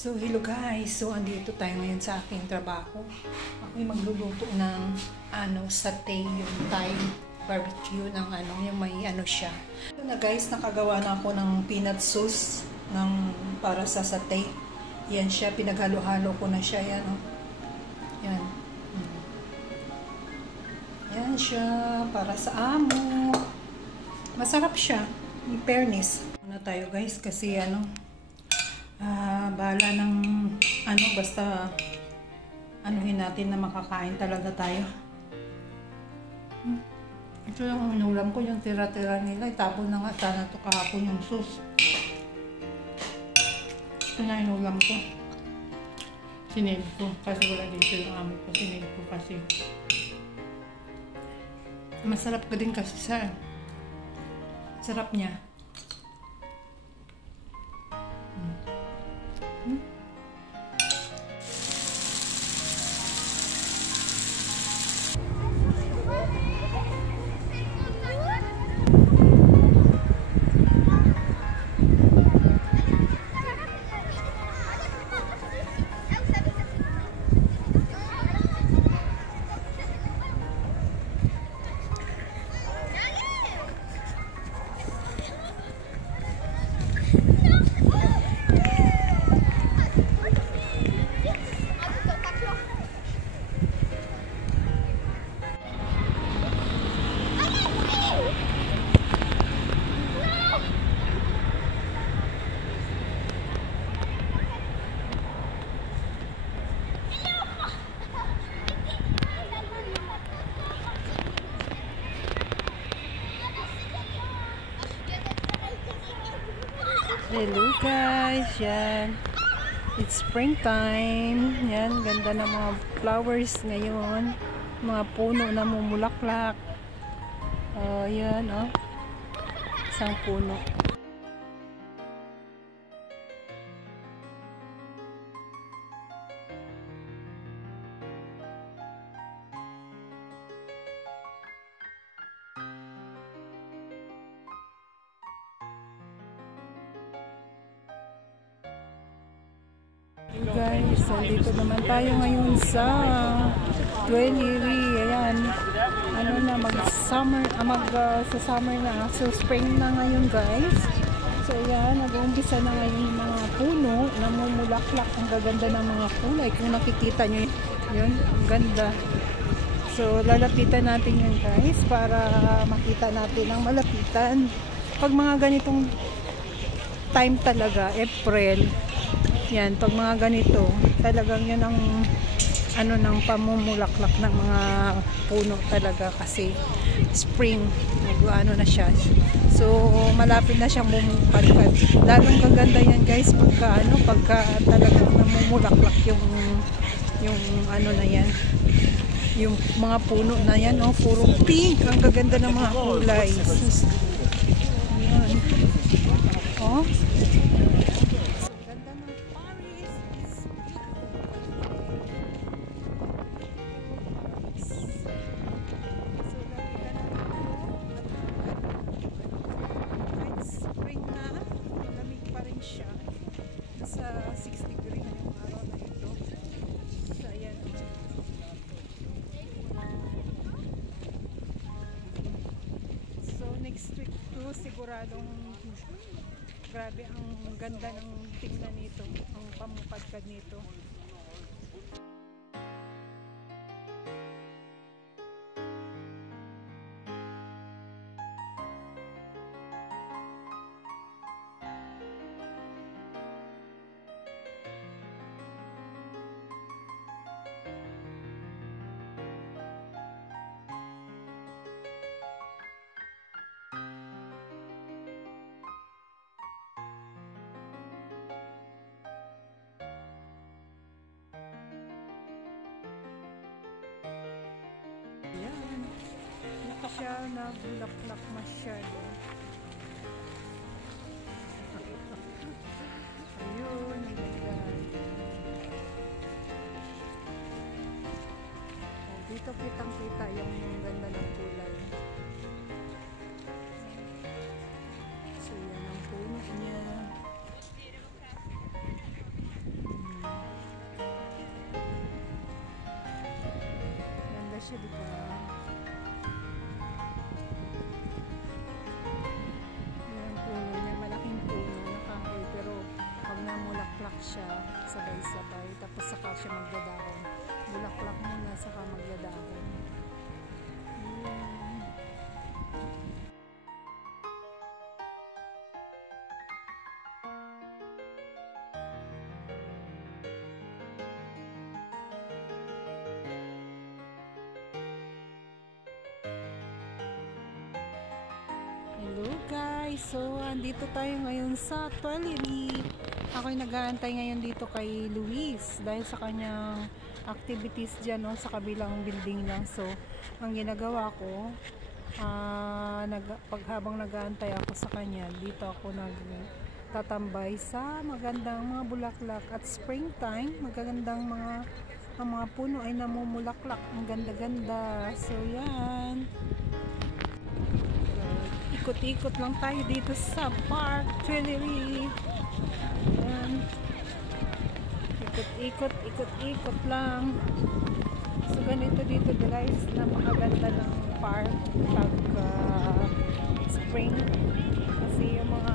So hello guys, so andito tayo ngayon sa aking trabaho. Ako'y magluluto ng satay, yung Thai barbecue ng yung may siya. So na guys, nakagawa na ako ng peanut sauce para sa satay. Yan siya, pinaghalo-halo ko na siya, yan Yan. Yan siya para sa amo. Masarap siya, in fairness. Muna tayo guys kasi bahala ng basta anuhin natin na makakain talaga tayo. Ito lang inulam ko, yung tira-tira nila, itapon na nga sana ito kahapon yung sauce. Ito na inulam ko. Sinave ko kasi wala dito yung amo ko, sinave ko kasi masarap ka din kasi sarap niya. Hello guys, yan. It's springtime. Yan, ganda ng mga flowers ngayon. Mga puno na mumulaklak. Yan, isang puno. Guys, dito naman tayo ngayon sa Jewelry. Ayan, mag-summer, sa summer na, so spring na ngayon guys. So ayan, nag-uumpisa na ngayon yung mga puno na mumulaklak. Ang gaganda ng mga kulay, kung nakikita nyo yun, ang ganda. So lalapitan natin yun guys para makita natin ang malapitan. Pag mga ganitong time talaga, April, yan, pag mga ganito, talagang yun ang ng pamumulaklak ng mga puno talaga kasi spring, na siya. So, malapit na siyang bumupalpad. Lalong gaganda yan guys pagka talagang namumulaklak yung na yan. Yung mga puno na yan, puro pink. Ang gaganda ng mga kulay. Ayan. Sa 6 degree na yung araw na ito. So, ayan. So, next week to, siguradong grabe ang ganda ng tingnan nito, ang pamupadkad nito. Yan. Hindi siya nabulaklak masyado. Ayun. Dito kitang-kita yung ganda ng kulay. So yan ang puno niya. siya, di ba? Yan ang puno niya, malaking puno na kahoy, pero pag namulaklak siya, sabay-sabay, tapos saka siya magdadahon. Bulaklak muna, saka magdadahon. Hello guys! So, andito tayo ngayon sa Tuileries. Ako'y nag-aantay ngayon dito kay Luis dahil sa kanyang activities dyan, no, sa kabilang building lang. So, ang ginagawa ko, habang nag-aantay ako sa kanya, dito ako nagtatambay sa magandang mga bulaklak. At springtime, magagandang ang mga puno ay namumulaklak. Ang ganda-ganda. So, yan. Ikot-ikot lang tayo dito sa Park Tuileries. Ayan. Ikot-ikot lang. So ganito dito guys, napakaganda ng park pag spring. Kasi yung mga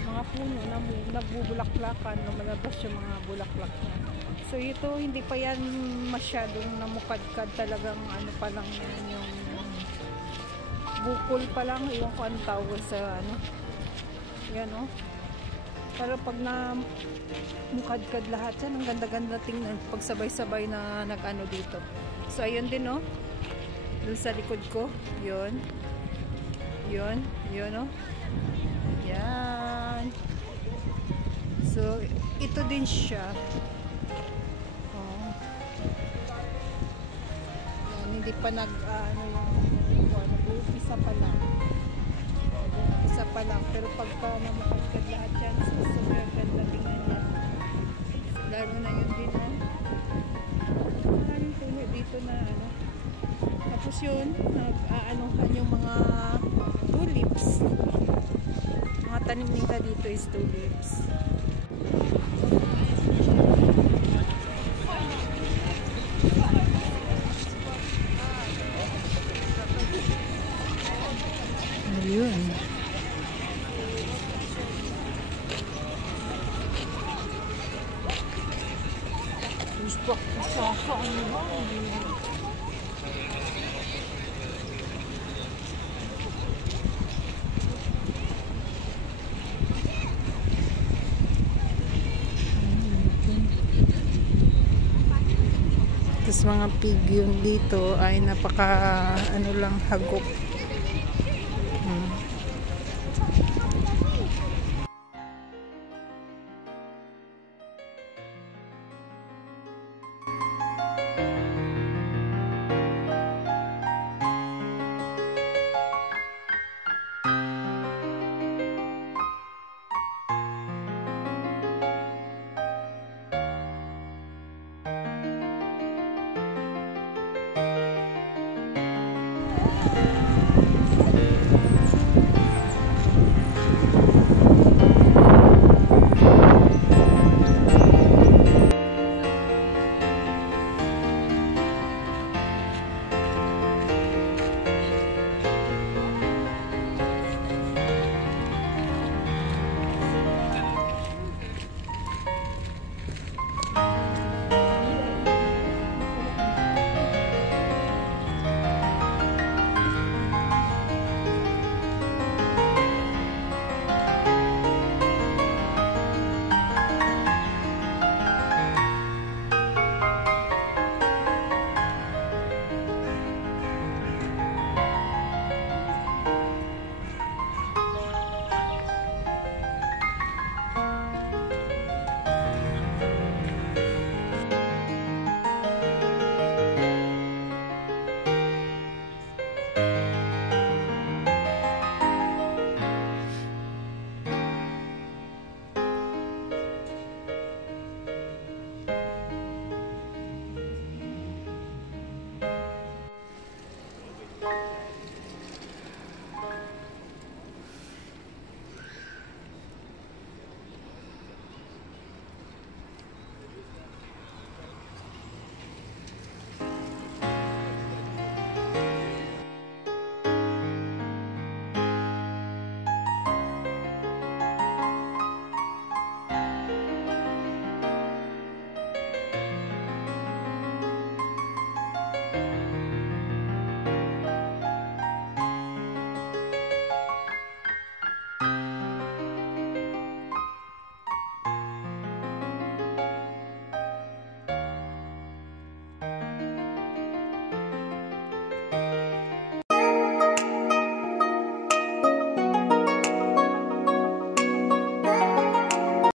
mga puno na nagbubulaklakan, lumalabas yung mga bulaklak na. So ito hindi pa yan masyadong namukadkad, talagang pa lang yan, yung bukol pa lang, yung ko ang tawag sa yan pero pag na mukadkad lahat yan, ang ganda-ganda tingnan pag sabay-sabay na dito. So ayun din dun sa likod ko, yun yan. So ito din siya. Yan, hindi pa isa pa lang, pero pagka namakagkad lahat yan, sobrang ganda tingnan yan. Lalo na yun din maraming puno dito na tapos yun, nag-aanuhan yung mga tulips. Mga tanim nila dito is tulips. Ayun. Gusto ko sa tapos mga pig yun dito ay napaka lang hagok.